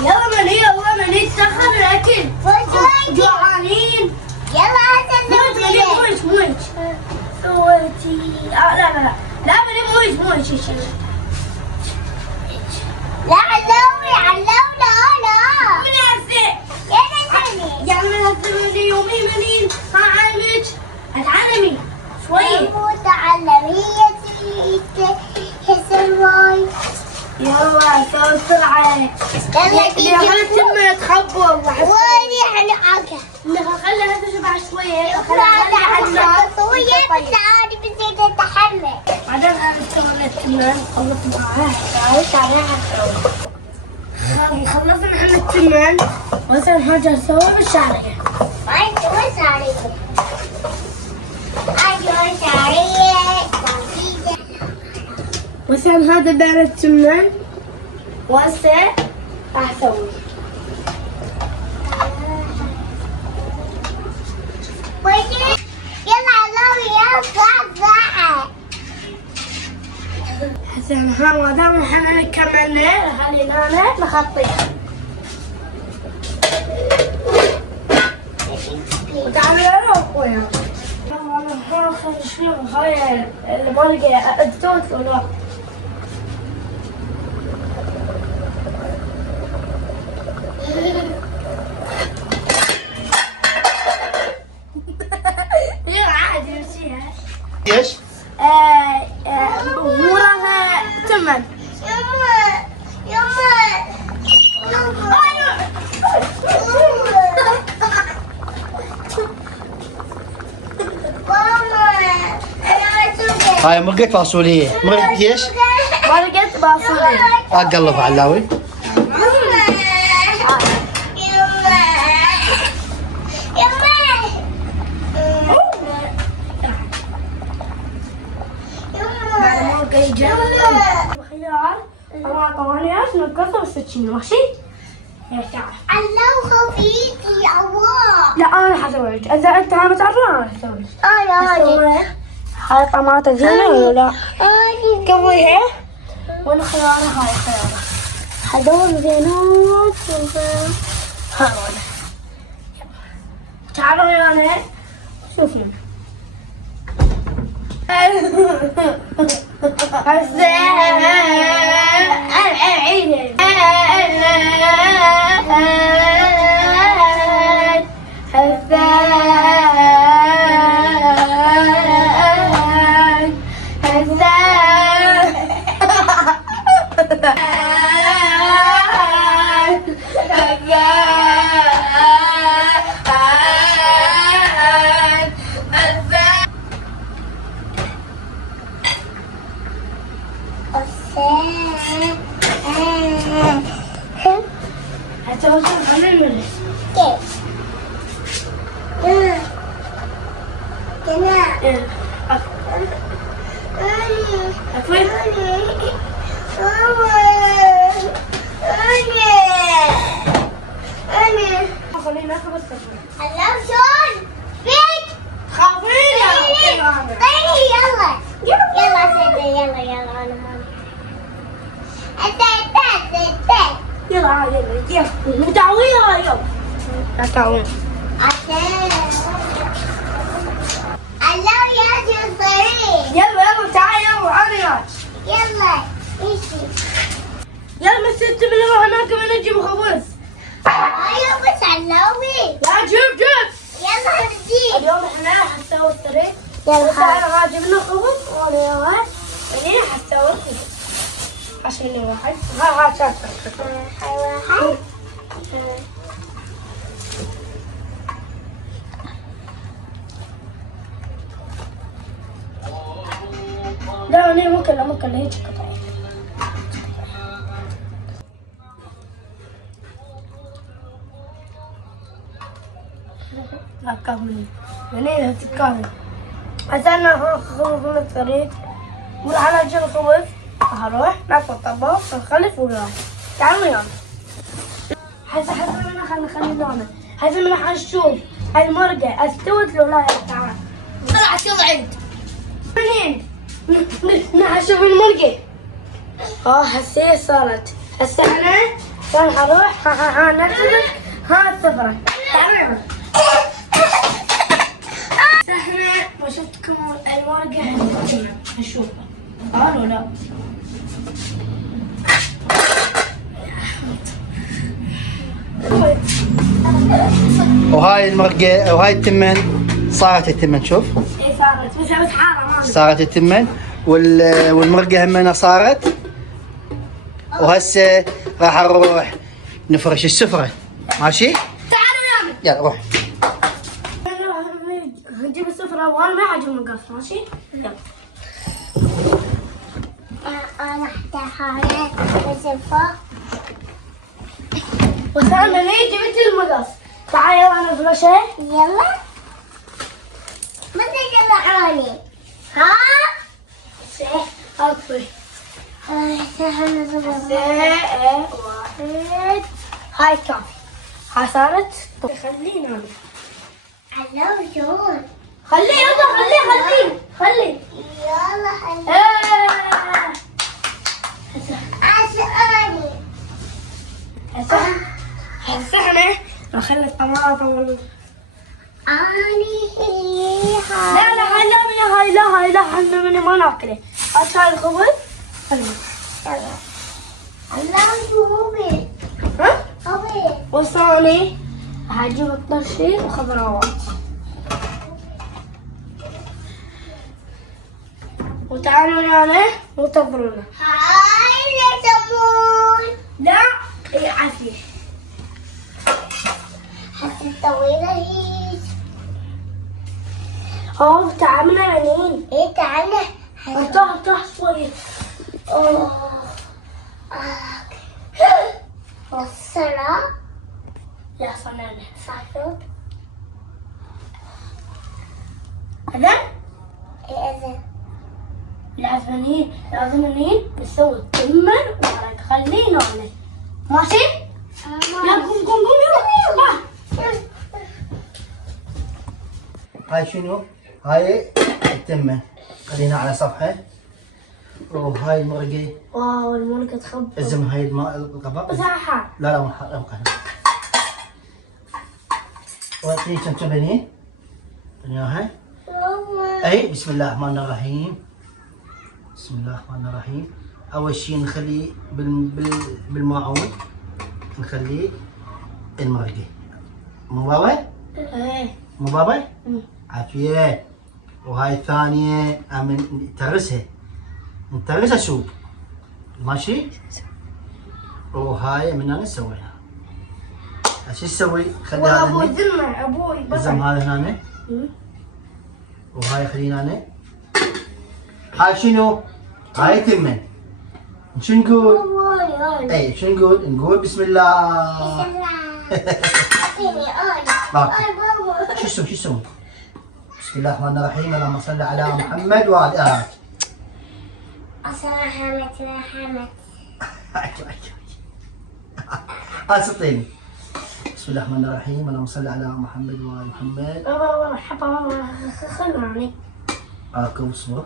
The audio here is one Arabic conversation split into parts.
يلا مني يلا مني تسخن الاكل. جوعانين. يلا هسه مويش سويتي. لا مني مويش لا علوي لا من هسه يلا يعني من هسه مني يومي منين ما علمك اتعلمي شوي. تعلمي هسه يلا سوي بسرعة. يلا يا خلي تم تخبر. وين حلقك؟ خليها تشبع شوية. طوية بس عادي بزيد التحمل. بعدين انا اشتغلت كمان خلصت معاها. خلصنا عن التمن مثلا حاجة نسوي بالشعرية. مثلا هذا دار التمن وهسه راح اسوي. يلا علوي يا صاحبي. حسنا ها ما دام احنا كملنا خلينا هنا نخطي. وتعالوا يا اخويا. انا هاخذ شنو هاي اللي ما لقى التوت ولا هي عادي نمشيها. ايش؟ وراها تمن. هاي مرقة فاصولية. مرقة ايش؟ مرقة باصولية. اقلب علاوي. خيار طماطمانيات نقصها بالسكينة ماشي؟ هيك تعال. علوها فيكي يا الله. لا انا حسوي لك. اذا انت ما تعرف انا حسوي لك. هاي طماطم زينة ولا لا؟ كويها. وين خيارها؟ هاي خيارها. هذول زينات هذول. تعالوا يا انا شوفي. هلا شلون؟ فيك؟ خافين يا يلا يلا انا مامي. يلا عادي يلا متعوية يلا. لا تعوين. هلا يا جزرين. يلا تعال يلا. يلا امشي. يلا بس انت بنروح هناك ونجيب خبز. ايوه بس علوي. لا جيب يلا نجيب. اليوم احنا حنسوي الطريق. يلا تعال جبنا خبز وانا ياها. هني حنسوي الخبز. عشان واحد. ها شاطر. واحد. لا هني ممكن هيك قطعين. لا كملي. هني تكمل. عشان خبز من الطريق. وراح انا اجيب الخبز. هروح ناكل طبق ونخلف وياه. تعالوا يلا. حسب من خلي لونه. حسب من حنشوف المرقة استوت لو لا. تعال. طلع شو عند. منين؟ نشوف المرقة. هسه صارت. هسه انا عشان اروح ها نكتبك ها السفرة. تعالوا سهلة. وشفتكم الورقة نشوفها قالوا لا. وهاي المرقة وهاي التمن صارت التمن شوف ايه صارت بس حارة ما صارت التمن والمرقة همنا صارت. وهسه راح نروح نفرش السفرة ماشي؟ تعالوا يلا روح. نجيب السفرة وانا ما عجب المقص ماشي؟ يلا. أنا احتحالات بسفة. وسام ليه جبت المقص؟ تعال يلا نفرشه. يلا متى جمعوني؟ ها؟ اطفي. سهل نزبط. واحد. هاي كافي. هاي صارت. خلينا انا. علو شلون؟ خليه يلا خليه. يلا حلو. أسألني. هسه احنا نخلي الطماطم أني لا هاي لا احنا من ما ناكله. هاي الخبز خليه. علو شو بي؟ ها؟ أبي. والثاني هجيب الطرشي وخضروات. وتعالوا معنا وانتظرونا. هاي يسمون. لا اي عافية. حتسوينا هيك. اوه تعالوا منين؟ إيه تعالى. ارتاح شوية. الصلاة. يا صنعنا. صافي. اذن؟ إيه لازم نسوي التمن وراك خلينا عليه. ماشي؟ يلا قوم يلا. هاي شنو؟ هاي التمن خلينا على صفحة. وهاي المرقة واو المرقة تخبط. ازم هاي الماء الغباء. بس حار. لا مو حار ابقى. وهي كم تبني؟ هاي اي بسم الله الرحمن الرحيم. بسم الله الرحمن الرحيم. اول شيء نخلي بالماعون نخلي المرقة. مو بابا؟ ايه. مو بابا؟ عافية. وهاي الثانية نترسها سوق ماشي؟ وهاي من هنا نسويها. ايش تسوي؟ خلي هذا ابوي هنا. ذمة ابوي بس. الزم هذا هنا. وهاي خلينا هنا. هاي شنو؟ هاي تمن. شو نقول؟ اي شو نقول؟ نقول بسم الله. شو اسمه؟ بسم الله الرحمن الرحيم. اللهم صل على محمد وعلى آله. رحمت. اسطيني. بسم الله الرحمن الرحيم. اللهم صل على محمد وعلى محمد. بابا مرحبا خلوني. اصبر.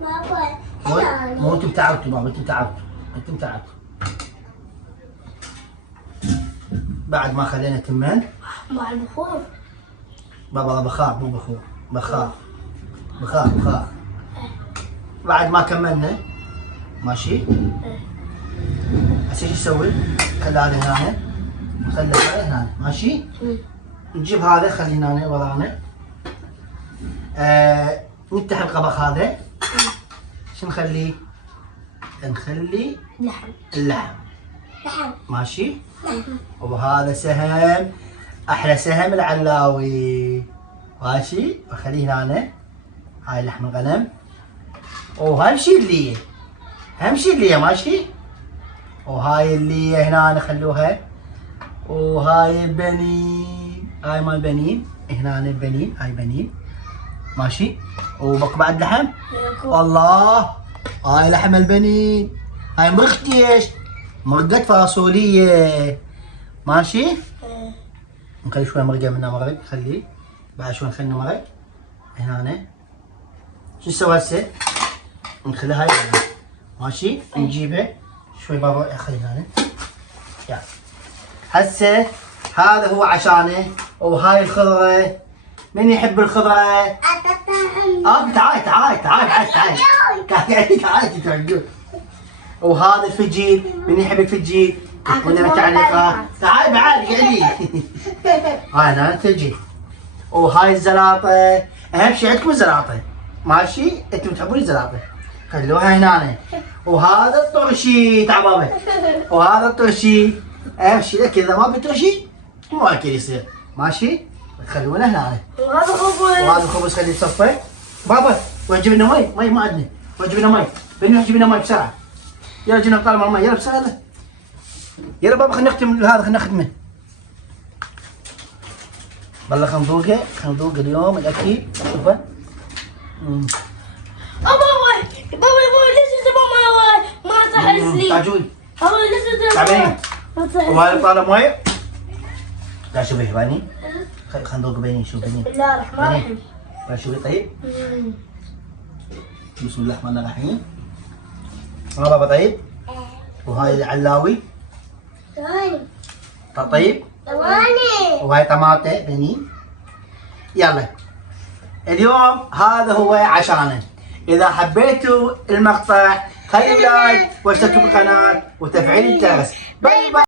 بابا مو انتم تعبتوا بابا، انتم تعبتوا. بعد ما خلينا تمن مع البخور. بابا بخاف مو بخور، بخاف. بعد ما كملنا ماشي. هسه شو نسوي؟ خلي هذا هنا وخلي هذا هنا ماشي. نجيب هذا خلينا هنا ورانا. نفتح القبخ هذا. شو نخلي اللحم ماشي. وهذا سهم، احلى سهم العلاوي ماشي. وخليه هنا. هاي لحم الغنم. وهاي اهم شيء اللي ماشي. وهاي اللي هنا نخلوها. وهاي البنين، هاي مال البنين هنا البنين، هاي بنين ماشي. وبقى بعد لحم والله. هاي لحم البنين. هاي مرقة مرقة فاصولية ماشي. نخلي شوي مرقة منها مرق. خليه بعد شوي نخلي مرق هنا. شو نسوي هسه؟ نخليها هاي ماشي. نجيبه شوي بابا خلي هنا. يلا. هسه هذا هو عشانه، وهاي الخضرة. من يحب الخضرة؟ تعال تعال. وهذا الفجيل، من يحب الفجيل؟ قلنا متعلقة. تعال بعد قعدي. هاي انا الفجيل. وهاي الزلاطة، اهم شيء عندكم الزلاطة، ماشي؟ انتم تحبون الزلاطة، خلوها هنا. وهذا الطرشي، تعال بابا. وهذا الطرشي، اهم شيء لك اذا ما بترشي مو اكل يصير، ماشي؟ تخلونه هنا. وهذا خبز. وهذا الخبز خليه يتصفى. بابا وين جيب لنا مي ما عندنا، وين جيب لنا مي؟ بنروح جيب لنا مي بسرعة. يلا جينا نطالع المي، يلا بسرعة. يلا بابا خلينا نختم هذا، خلينا نختمه. والله خلينا نذوقه اليوم الاكل. شوفه. بابا ليش بابا ما تحرس لي؟ تعجوي. بابا ليش تعبانين. ما تحرس؟ وهذا طالع مي. لا شوفي باني. خلينا نذوق بيني، شوف بيني. بسم الله الرحمن الرحيم. شوفي طيب. بسم الله الرحمن الرحيم. ها بابا طيب. وهاي العلاوي. طيب. وهاي طماطة بني. يلا اليوم هذا هو عشانه. إذا حبيتوا المقطع خلوا لايك واشتركوا بالقناة وتفعيل الجرس. باي باي.